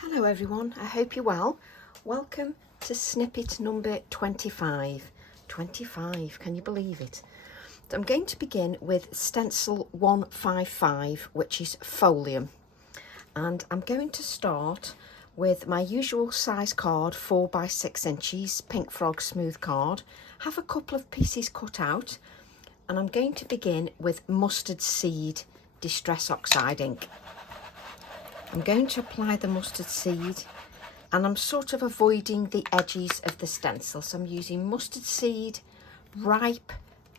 Hello everyone, I hope you're well. Welcome to snippet number 25. 25, can you believe it? So I'm going to begin with Stencil 155, which is Folium. And I'm going to start with my usual size card, 4 by 6 inches, Pink Frog smooth card. Have a couple of pieces cut out, and I'm going to begin with Mustard Seed Distress Oxide ink. I'm going to apply the mustard seed, and I'm sort of avoiding the edges of the stencil. So I'm using mustard seed, ripe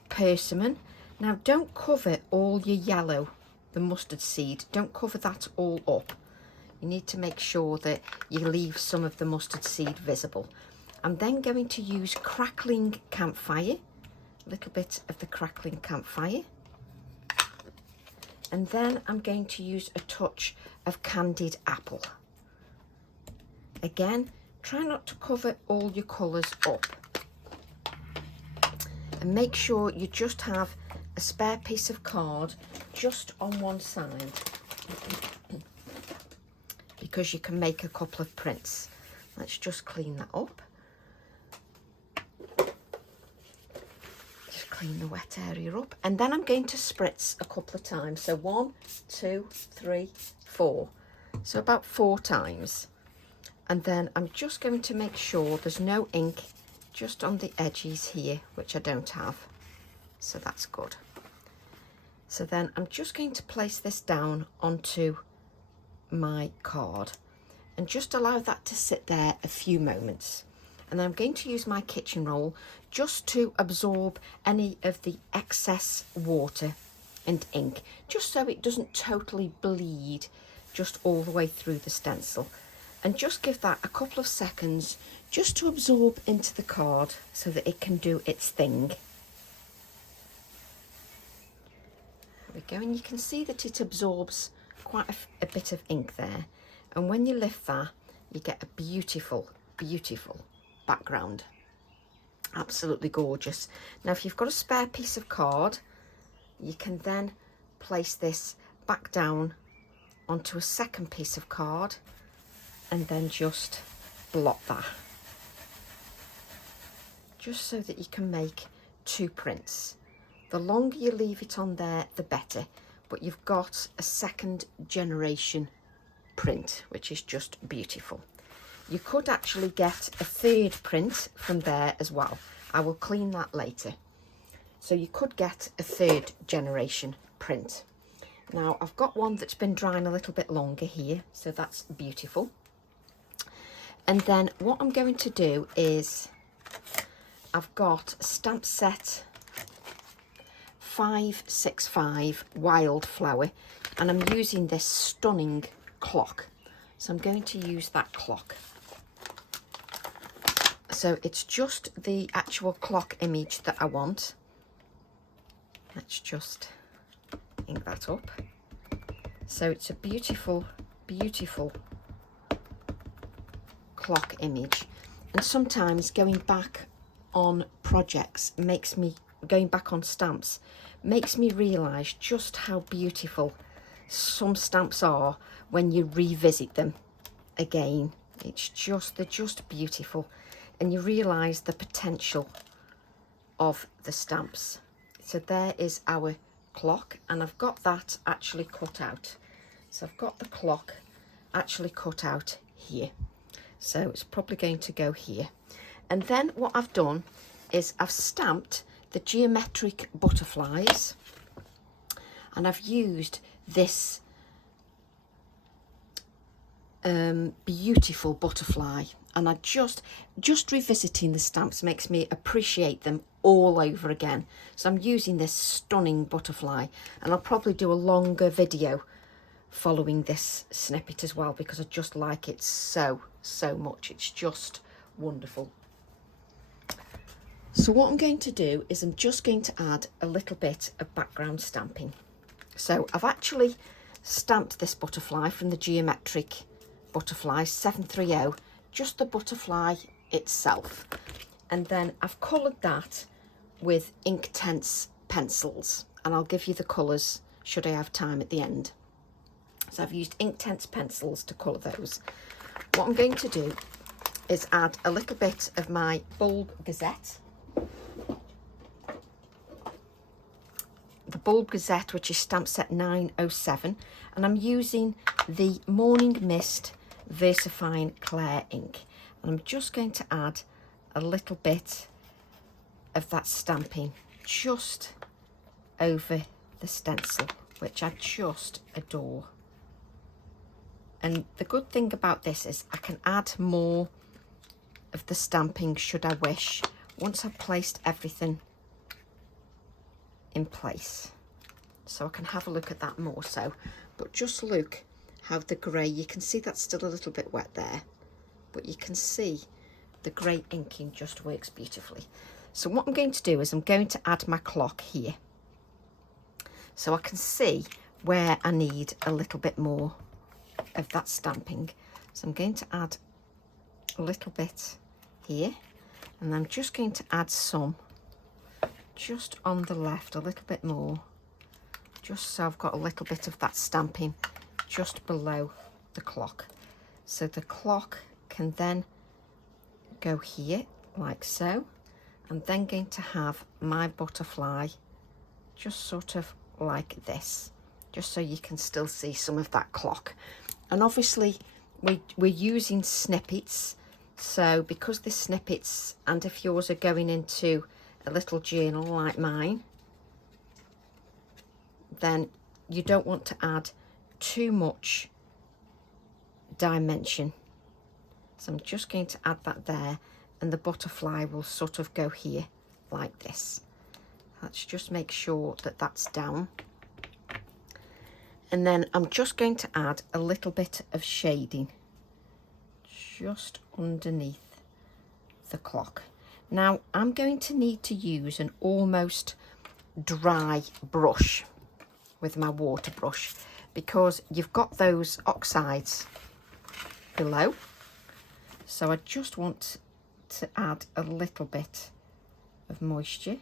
persimmon. Now don't cover all your yellow, the mustard seed, don't cover that all up. You need to make sure that you leave some of the mustard seed visible. I'm then going to use crackling campfire, a little bit of the crackling campfire. And then I'm going to use a touch of candied apple. Again, try not to cover all your colours up. And make sure you just have a spare piece of card just on one side, because you can make a couple of prints. Let's just clean that up. Clean the wet area up, and then I'm going to spritz a couple of times. So 1, 2, 3, 4. So about 4 times. And then I'm just going to make sure there's no ink just on the edges here, which I don't have. So that's good. So then I'm just going to place this down onto my card and just allow that to sit there a few moments. And I'm going to use my kitchen roll just to absorb any of the excess water and ink, just so it doesn't totally bleed just all the way through the stencil. And just give that a couple of seconds just to absorb into the card so that it can do its thing. There we go, and you can see that it absorbs quite a bit of ink there. And when you lift that, you get a beautiful, beautiful background. Absolutely gorgeous. Now if you've got a spare piece of card, you can then place this back down onto a second piece of card and then just blot that, just so that you can make 2 prints. The longer you leave it on there, the better, but you've got a second generation print, which is just beautiful. You could actually get a 3rd print from there as well. I will clean that later. So you could get a 3rd generation print. Now I've got one that's been drying a little bit longer here, so that's beautiful. And then what I'm going to do is, I've got stamp set 565 Wildflower, and I'm using this stunning clock. So I'm going to use that clock. So it's just the actual clock image that I want. Let's just ink that up. So it's a beautiful, beautiful clock image. And sometimes going back on projects makes me, going back on stamps, makes me realise just how beautiful some stamps are when you revisit them again. It's just, they're just beautiful. And you realise the potential of the stamps. So there is our clock, and I've got that actually cut out. So I've got the clock actually cut out here. So it's probably going to go here. And then what I've done is I've stamped the geometric butterflies, and I've used this beautiful butterfly. And I just revisiting the stamps makes me appreciate them all over again. So I'm using this stunning butterfly, and I'll probably do a longer video following this snippet as well, because I just like it so much. It's just wonderful. So what I'm going to do is I'm just going to add a little bit of background stamping. So I've actually stamped this butterfly from the geometric butterfly 730, just the butterfly itself, and then I've coloured that with Inktense pencils, and I'll give you the colours should I have time at the end. So I've used Inktense pencils to colour those. what I'm going to do is add a little bit of my Bulb Gazette. The Bulb Gazette, which is stamp set 907, and I'm using the Morning Mist VersaFine Clear ink, and I'm just going to add a little bit of that stamping just over the stencil, which I just adore. And the good thing about this is I can add more of the stamping should I wish once I've placed everything in place, so I can have a look at that more so. But just look how the grey, you can see that's still a little bit wet there, but you can see the grey inking just works beautifully. So what I'm going to do is I'm going to add my clock here so I can see where I need a little bit more of that stamping. So I'm going to add a little bit here, and I'm just going to add some just on the left, a little bit more, just so I've got a little bit of that stamping just below the clock. So the clock can then go here like so. I'm then going to have my butterfly just sort of like this, just so you can still see some of that clock. And obviously we're using snippets, so because the snippets, and if yours are going into a little journal like mine, then you don't want to add too much dimension. So I'm just going to add that there, and the butterfly will sort of go here like this. Let's just make sure that that's down. And then I'm just going to add a little bit of shading just underneath the clock. Now I'm going to need to use an almost dry brush with my water brush, because you've got those oxides below. So I just want to add a little bit of moisture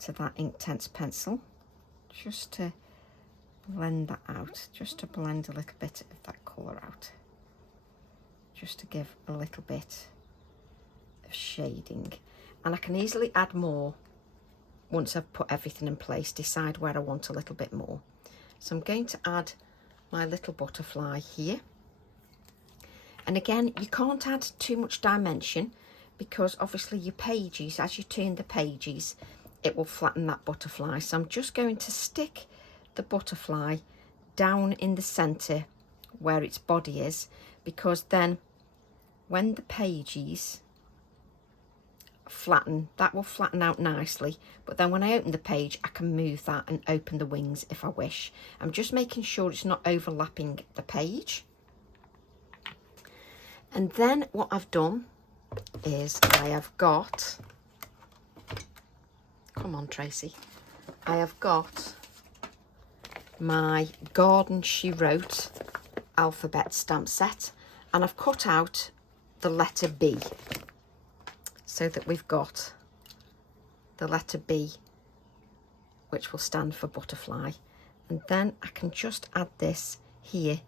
to that Inktense pencil, just to blend that out, just to blend a little bit of that colour out, just to give a little bit of shading. And I can easily add more once I've put everything in place, decide where I want a little bit more. So I'm going to add my little butterfly here. And again, you can't add too much dimension, because obviously your pages, as you turn the pages, it will flatten that butterfly. So I'm just going to stick the butterfly down in the centre where its body is, because then when the pages flatten, that will flatten out nicely, but then when I open the page I can move that and open the wings if I wish. I'm just making sure it's not overlapping the page. And then what I've done is I have got, come on Tracy, I have got my Garden She Wrote alphabet stamp set, and I've cut out the letter B so that we've got the letter B, which will stand for butterfly. And then I can just add this here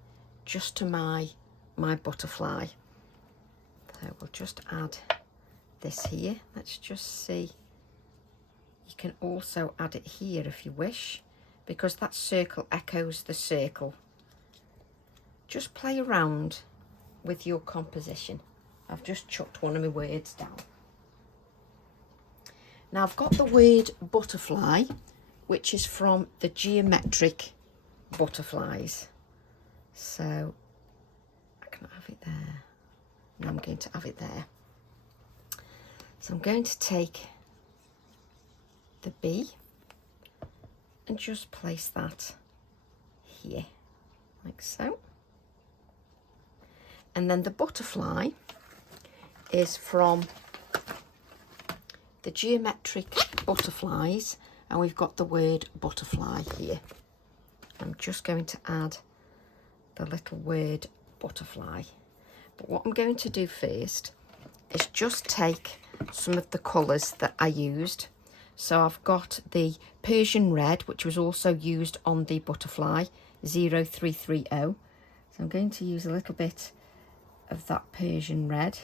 just to my butterfly. So we'll just add this here. Let's just see. You can also add it here if you wish, because that circle echoes the circle. Just play around with your composition. I've just chucked one of my words down. Now I've got the word butterfly, which is from the Geometric Butterflies. So I can have it there. Now I'm going to have it there. So I'm going to take the B and just place that here, like so. And then the butterfly is from the Geometric Butterflies, and we've got the word butterfly here. I'm just going to add the little word butterfly. But what I'm going to do first is just take some of the colours that I used. So I've got the Persian red, which was also used on the butterfly 0330. So I'm going to use a little bit of that Persian red.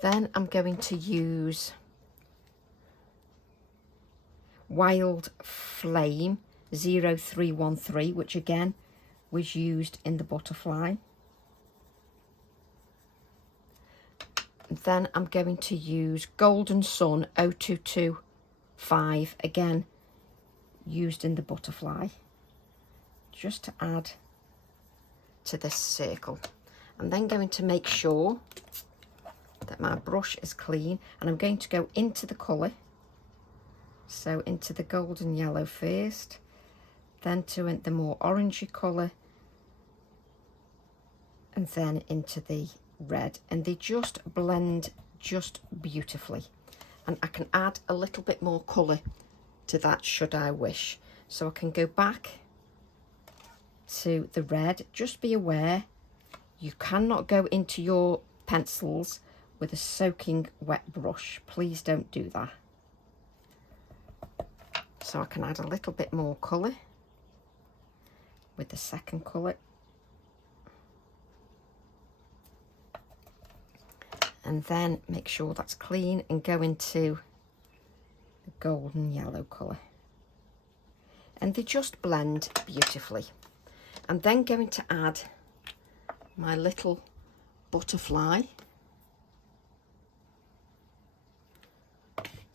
Then I'm going to use Wild Flame 0313, which again was used in the butterfly. Then I'm going to use Golden Sun 0225, again used in the butterfly, just to add to this circle. I'm then going to make sure that my brush is clean, and I'm going to go into the colour, so into the golden yellow first, then to the more orangey colour, and then into the red, and they just blend just beautifully. And I can add a little bit more colour to that should I wish. So I can go back to the red. Just be aware, you cannot go into your pencils with a soaking wet brush. Please don't do that. So I can add a little bit more colour with the second colour. And then make sure that's clean and go into the golden yellow colour. And they just blend beautifully. I'm then going to add my little butterfly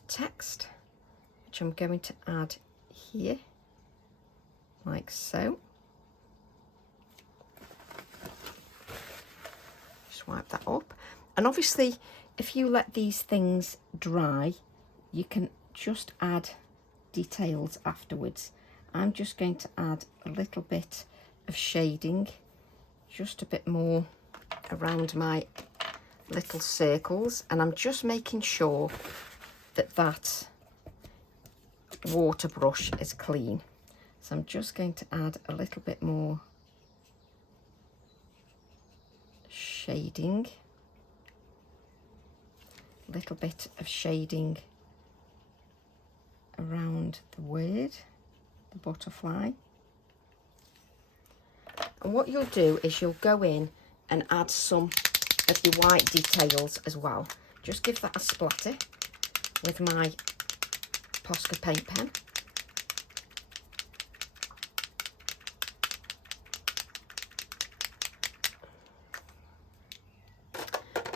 text, which I'm going to add here, like so. Just wipe that up. And obviously, if you let these things dry, you can just add details afterwards. I'm just going to add a little bit of shading, just a bit more around my little circles, and I'm just making sure that that water brush is clean. So I'm just going to add a little bit more shading, a little bit of shading around the word, the butterfly. And what you'll do is you'll go in and add some of your white details as well. Just give that a splatter with my Posca paint pen.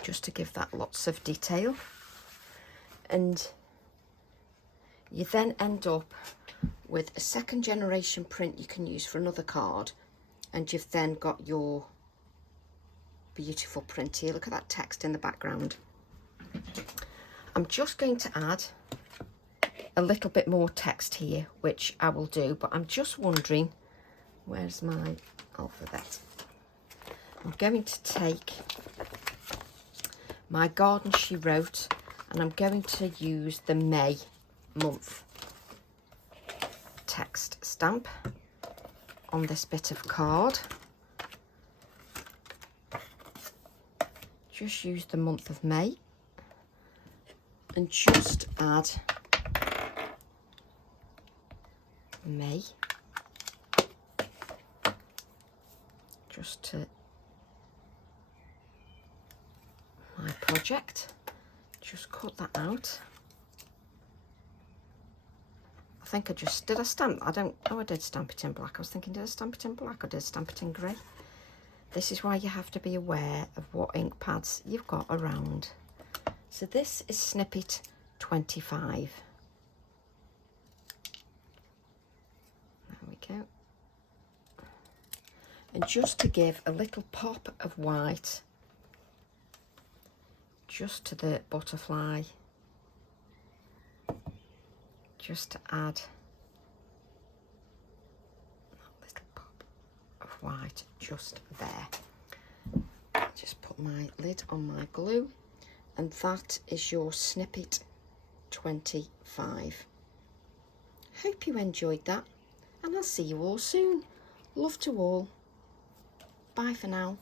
Just to give that lots of detail. And you then end up with a second generation print you can use for another card, and you've then got your beautiful print here. Look at that text in the background. I'm just going to add a little bit more text here, which I will do, but I'm just wondering, where's my alphabet? I'm going to take my Garden She Wrote, and I'm going to use the May month text stamp on this bit of card. Just use the month of May and just add May just to my project. Just cut that out. I think I just, did I stamp? I did stamp it in black. I was thinking, did I stamp it in black or did I stamp it in grey? This is why you have to be aware of what ink pads you've got around. So this is Snippet 25. There we go. And just to give a little pop of white just to the butterfly, just to add a little pop of white just there. Just put my lid on my glue, and that is your Snippet 25. Hope you enjoyed that, and I'll see you all soon. Love to all. Bye for now.